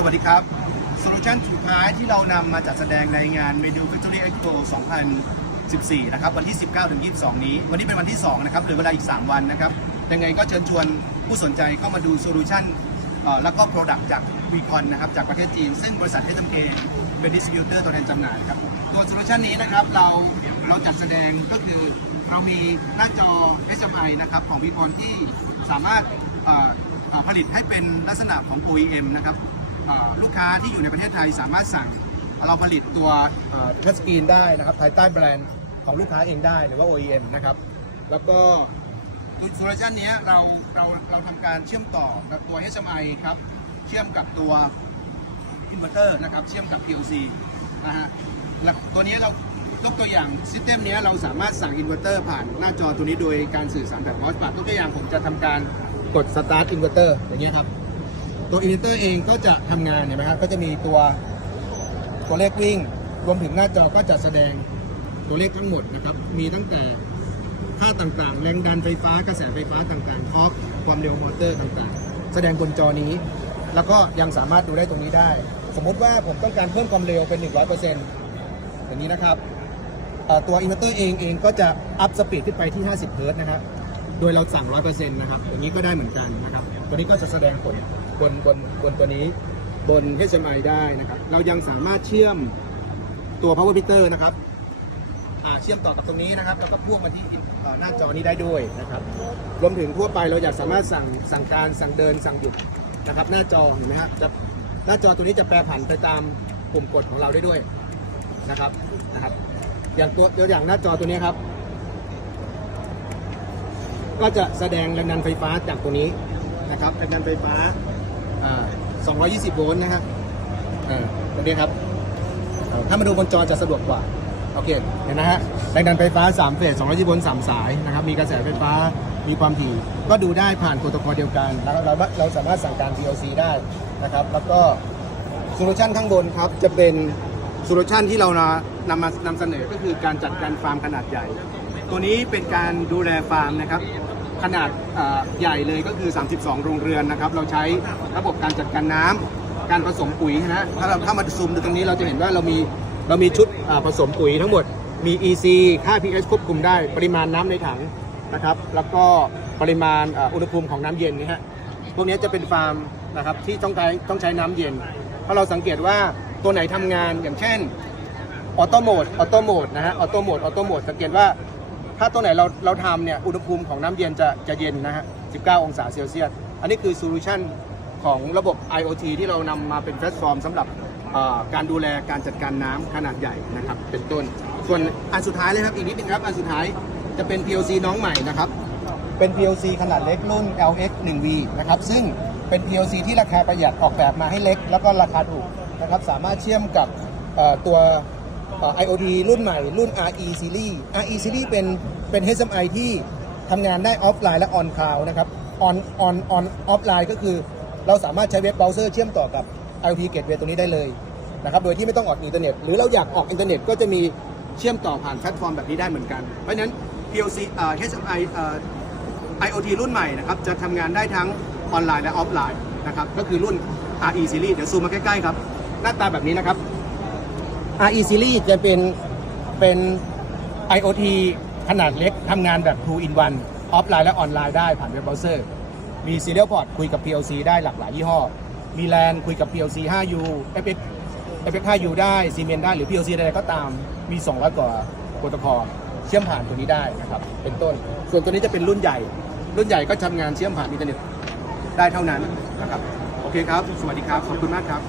สวัสดีครับโซลูชันสุดท้ายที่เรานำมาจัดแสดงในงาน Medu Factory Expo 2014 นะครับ วันที่ 19 ถึง 22 นี้ วันนี้เป็นวันที่ 2 นะครับเหลือเวลาอีก 3 วันนะครับ ยังไงก็เชิญชวนผู้สนใจเข้ามาดูโซลูชันแล้วก็ Product จาก v c o n นนะครับ จากประเทศจีน ซึ่งบริษัท SMK เป็นดิสติบิวเตอร์ตัวแทนจำหน่ายครับ ตัวโซลูชันนี้นะครับ เราเราจัดแสดงก็คือเรามีหน้าจอ HMI นะครับของ v c o n ที่สามารถผลิตให้เป็นลักษณะของ OEM นะครับ ลูกค้าที่อยู่ในประเทศไทยสามารถสั่งเราผลิตตัวทัชสกรีนได้นะครับภายใต้แบรนด์ของลูกค้าเองได้หรือว่า OEM นะครับ แล้วก็ตัวโซลูชันนี้เราเราเราทำการเชื่อมต่อกับตัว HMI ครับ เชื่อมกับตัวอินเวอร์เตอร์นะครับ เชื่อมกับ PLC นะฮะแล้วตัวนี้เรายกตัวอย่างซิสเต็มนี้เราสามารถสั่งอินเวอร์เตอร์ผ่านหน้าจอตัวนี้โดยการสื่อสารแบบมอสปาร์ตัวอย่างผมจะทำการกด start inverter อย่างเงี้ยครับ ตัวอินเวอร์เตอร์เองก็จะทำงานเห็นไหมครับก็จะมีตัวตัวเลขวิ่ง รวมถึงหน้าจอก็จะแสดงตัวเลขทั้งหมดนะครับ มีตั้งแต่ค่าต่างๆ แรงดันไฟฟ้ากระแสไฟฟ้าต่างๆทอร์กความเร็วมอเตอร์ต่างๆ แสดงบนจอนี้ แล้วก็ยังสามารถดูได้ตรงนี้ได้ สมมติว่าผมต้องการเพิ่มความเร็วเป็น 100%อย่างนี้นะครับตัวอินเวอร์เตอร์เองเองก็จะอัพสปีดขึ้นไปที่ 50 เฮิรตนะครับ โดยเราสั่ง 100%นะครับ อย่างนี้ก็ได้เหมือนกันนะครับ ตัวนี้ก็จะแสดงผลบนบนบนตัวนี้บน HMI ได้นะครับ เรายังสามารถเชื่อมตัว power meter นะครับเชื่อมต่อกับตรงนี้นะครับ แล้วก็พ่วงมาที่หน้าจอนี้ได้ด้วยนะครับ รวมถึงทั่วไปเราอยากสามารถสั่งสั่งการสั่งเดินสั่งหยุดนะครับ หน้าจอเห็นไหมครับจะหน้าจอตัวนี้จะแปรผันไปตามปุ่มกดของเราได้ด้วยนะครับนะครับ อย่างตัวตัวอย่างหน้าจอตัวนี้ครับ ก็จะแสดงแรงดันไฟฟ้าจากตัวนี้ นะครับแรงดันไฟฟ้าอ่า220 โวลต์นะครับเออตรงนี้ครับ ถ้ามาดูบนจอจะสะดวกกว่า โอเค เห็นนะฮะแรงดันไฟฟ้า 3 เฟส 220 โวลต์ 3 สายนะครับ มีกระแสไฟฟ้า มีความถี่ ก็ดูได้ผ่านโปรโตคอลเดียวกัน แล้วเราเราสามารถสั่งการ PLC ได้นะครับ แล้วก็โซลูชันข้างบนครับ จะเป็นโซลูชันที่เรานำมานำเสนอก็คือการจัดการฟาร์มขนาดใหญ่ ตัวนี้เป็นการดูแลฟาร์มนะครับ ขนาดใหญ่เลยก็คือ 32 โรงเรือนนะครับ เราใช้ระบบการจัดการน้ำการผสมปุ๋ยนะฮะถ้าเราถ้ามาซูมดูตรงนี้เราจะเห็นว่าเรามีเรามีชุดผสมปุ๋ยทั้งหมดมี EC ค่า pH ควบคุมได้ ปริมาณน้ำในถังนะครับ แล้วก็ปริมาณอุณหภูมิของน้ำเย็นนี่ฮะพวกนี้จะเป็นฟาร์มนะครับที่ต้องใช้ต้องใช้น้ำเย็น เพราะเราสังเกตว่าตัวไหนทำงานอย่างเช่นออโตโหมดออโตโหมดนะฮะออโตโหมดออโตโหมดสังเกตว่า ถ้าตัวไหนเราเราทำเนี่ยอุณหภูมิของน้ำเย็นจะจะเย็นนะฮะ 19 องศาเซลเซียส อันนี้คือโซลูชันของระบบ IoT ที่เรานำมาเป็นแพลตฟอร์มสำหรับเอ่อการดูแลการจัดการน้ำขนาดใหญ่นะครับ เป็นต้น ส่วนอันสุดท้ายเลยครับอีกนิดนึงครับ อันสุดท้ายจะเป็น PLC น้องใหม่นะครับ เป็น PLC ขนาดเล็กรุ่น LX 1V นะครับ ซึ่งเป็น PLC ที่ราคาประหยัดออกแบบมาให้เล็ก แล้วก็ราคาถูกนะครับ สามารถเชื่อมกับเอ่อตัว IoT รุ่นใหม่ รุ่น RE Series RE Series เป็นเป็น HMI ที่ทำงานได้ออฟไลน์และออนคลาวนะครับออนออนออนออฟไลน์ก็คือ เราสามารถใช้เว็บเบราว์เซอร์เชื่อมต่อกับ IoT Gateway ตัวนี้ได้เลยนะครับโดยที่ไม่ต้องออกอินเทอร์เน็ต หรือเราอยากออกอินเทอร์เน็ตก็จะมีเชื่อมต่อผ่านแพลตฟอร์มแบบนี้ได้เหมือนกัน เพราะฉะนั้น PLC เอ่อ HMI เอ่อ IoT รุ่นใหม่นะครับจะทำงานได้ทั้งออนไลน์และออฟไลน์นะครับก็คือรุ่น RE Series เดี๋ยวซูมมาใกล้ๆครับ หน้าตาแบบนี้นะครับ RE Series จะเป็นเป็น IoT ขนาดเล็กทำงานแบบ2 in 1ออฟไลน์และออนไลน์ได้ผ่านเว็บเบราว์เซอร์ มี Serial Port คุยกับ PLC ได้หลากหลายยี่ห้อ มี LAN คุยกับ PLC 5U FX FX 5U ได้ Siemens ได้หรือ PLC ใดๆก็ตาม มี 200 กว่าโปรโตคอลเชื่อมผ่านตัวนี้ได้นะครับ เป็นต้น ส่วนตัวนี้จะเป็นรุ่นใหญ่ รุ่นใหญ่ก็ทำงานเชื่อมผ่านอินเทอร์เน็ตได้เท่านั้นนะครับ โอเคครับ สวัสดีครับ ขอบคุณมากครับ